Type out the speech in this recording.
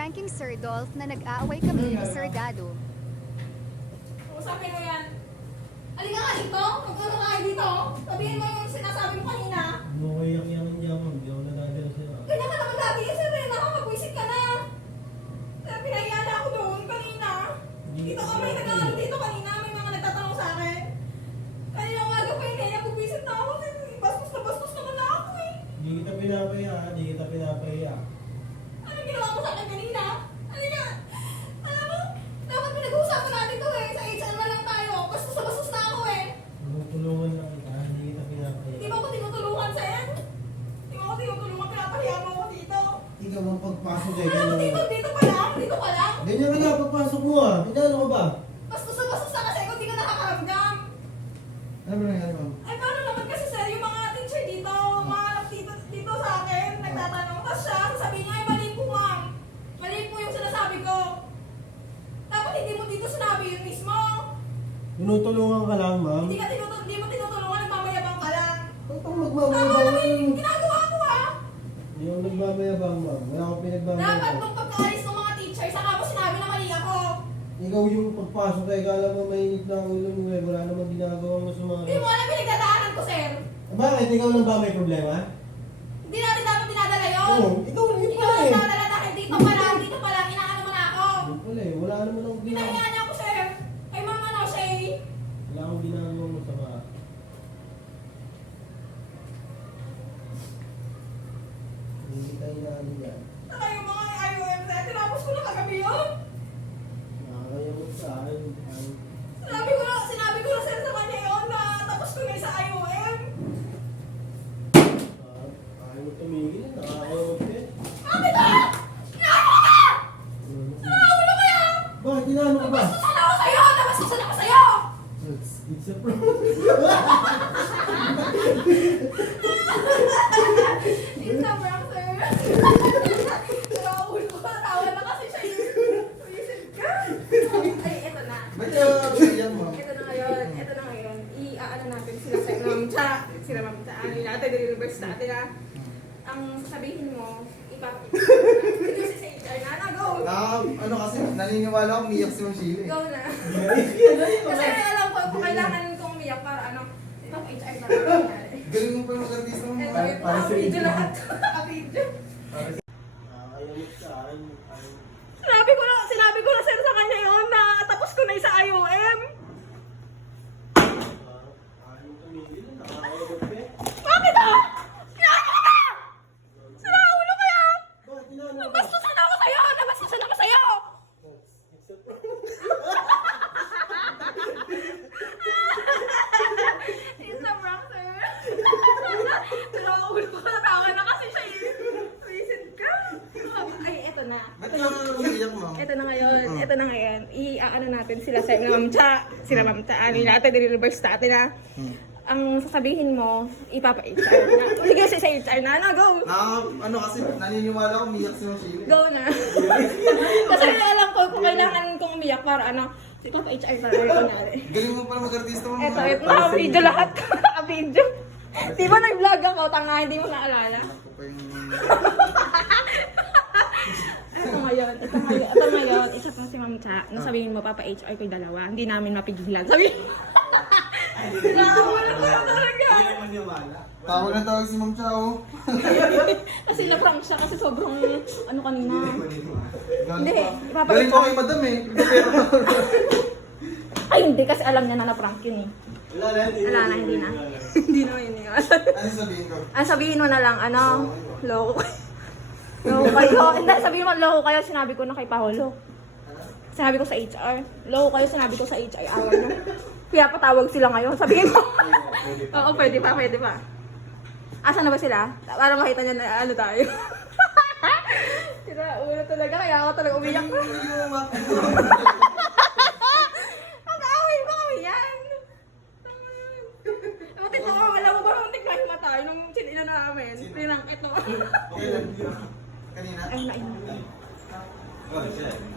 pranking Sir Dolph na nag-aaway kami ni Sir Dado. Usapin mo yan. Halika nga dito. Magkano ka dito. Sabihin mo yung sinasabi mo kanina. Makayak-yakan niya mo. Hindi ako nadadala siya. Kanya ka naman lagi kasi rin. Nakakapwisit ka na. Pinahiya na ako doon kanina. Dito ka may nag-aaral dito kanina. May mga nagtatanong sa akin. Kanina umaga pa yun eh. Napupwisit na ako. Bastos naman na ako eh. Hindi kita pinapaya. Hindi kita pinapaya. Anong ginawa mo sa akin kanina? Halika. Alam mo, dapat pinag-uusapan natin to eh. Sa HR na lang tayo. Bastos na ako eh. Tulungan lang kita. Hindi kita pinapaya. Di ba ako tinutulungan sa'yo? Di ba ako tinutulungan? Pinapahiya mo ako dito. Ikaw ang pagpasok eh. Ano, dito pa lang. Ganyan ka na pagpasok mo ah. Pinalo ka ba? Bastos na kasi kung di ka nakakaramdam. Ano ba nangyari ma'am? Ay, paano naman kasi sir, yung mga teacher dito, mga dito sa akin, nagtatanong. Tapos siya, sasabihin niya, ay mali po ma'am. Mali po yung sinasabi ko. Dapat hindi mo dito sinabi yun mismo. Tinutulungan ka lang ma'am. Hindi mo tinutulungan, nagmamayabang ka lang. Ba't ang Tama nagmamayabang? naman yung ginagawa ko ha. Hindi ako nagmamayabang ma'am. Wala akong Dapat pinagmamayabang. nung pagkaalis ng mga teacher, saka mo sinabi na mali ako. Ikaw yung pagpasok eh. Kala mo mainit na ang ulo mo eh. Wala namang ginagawa mo sa mga... Hindi mo alam pinagdadaanan ko sir. Bakit? Ikaw lang ba may problema? Hindi natin dapat dinadala yun. Oo. Ikaw lang yung Ikaw pala ang eh. dinadala dahil dito pa lang, inaano mo na ako. Yung pala eh. Wala naman akong ginagawa. Pinahiya niya ako sir. Ay mga ano Shay. Wala akong ginagawa mo sa mga... Hindi tayo inaano yan. Saka yung mga IOM na tinapos ko na kagabi yun. Nakakayamot sa akin. Sinabi ko na sir sa kanya yun na tapos ko na sa IOM. Ayaw mo tumigil. Nakakayamot ka eh. Bakit ah? Inaano ka! Nakaulo kayo! Bakit? Inaano ka ba? Nabastusan ako sa'yo! Nabastusan ako sa'yo! It's a problem. It's a prank sir. Nakaulo ko. Natawa na kasi siya yun. Visit ka. Ay, eto na. Ba't yan mo? Ito na ngayon. I-aano natin sila sa Ma'am Cha. Sila Ma'am Cha. Ano yung natin, deliverse natin ha. Ang sasabihin mo, ito si HR na. Go! Ano kasi, naniniwala ako umiyak si Ma'am Sheila. Go na. Kasi alam ko, kung kailangan kong umiyak para ano, ito HR na lang. Galing mo pa yung artista mo. Ito, video lahat. Video. Nakakayamot sa akin. Sinabi ko na sir sa kanya yun na tapos ko na sa IOM. Ayaw mo tumigil. Nakakayamot ka eh. Bakit ah? Inaano ka! Sira ulo kaya! Bakit? Inaano ka ba? Nabastusan ako sa'yo! Nabastusan ako sa'yo! It's a problem. It's a prank, sir. Sira ulo ko. Natawa na kasi siya eh. Visit ka. Ay, eto na. Ba't ka umiyak, ma'am? Ito na ngayon. I-ano natin sila sa Ma'am Cha. Sila Ma'am Cha. Ano natin, deliverse natin ha. Ang sasabihin mo, ipapa-HR na. Sige, sa HR na. Ano, go! Ano kasi, naniniwala ako umiyak si Ma'am Sheila. Go na. Kasi alam ko kung kailangan kong umiyak para ano, ipapa-HR na rin kunyari. Galing mo pala mag-artista mo. Ito, naka-video lahat. Naka-video. Di ba nag-vlog ako? Tanga, hindi mo naalala. Ako pa yung... Ito ngayon, isa pa si Ma'am Cha. Nasabihin mo, papa-HR ko yung dalawa. Hindi namin mapigilan. Sabi nakawala ko na talaga. Tawag na tawag si Ma'am Chao. Kasi na-prank siya kasi sobrang ano kanina. Hindi, Galing ko kay madam eh. Ay, hindi kasi alam niya na na-prank yun eh. Wala na, hindi na. Hindi na yun. Ano sabihin ko? Sabihin mo na lang, ano, loko kayo. Loko kayo. Hindi, sabihin mo, loko kayo, sinabi ko na kay Paolo. Sinabi ko sa HR. Loko kayo, sinabi ko sa HR. Awan na. Kaya patawag sila ngayon. Sabihin mo. Oo, pwede pa. Asan na ba sila? Para makita niya na ano tayo. Sira, ulo talaga. Kaya ako talaga umiyak. Mag-away ba kami yan? Ewan, tito ko, alam mo ba nung tignan tayo nung sinila namin? Pinang ito. Okay lang. Kanina? Ayun na. Oh, shit.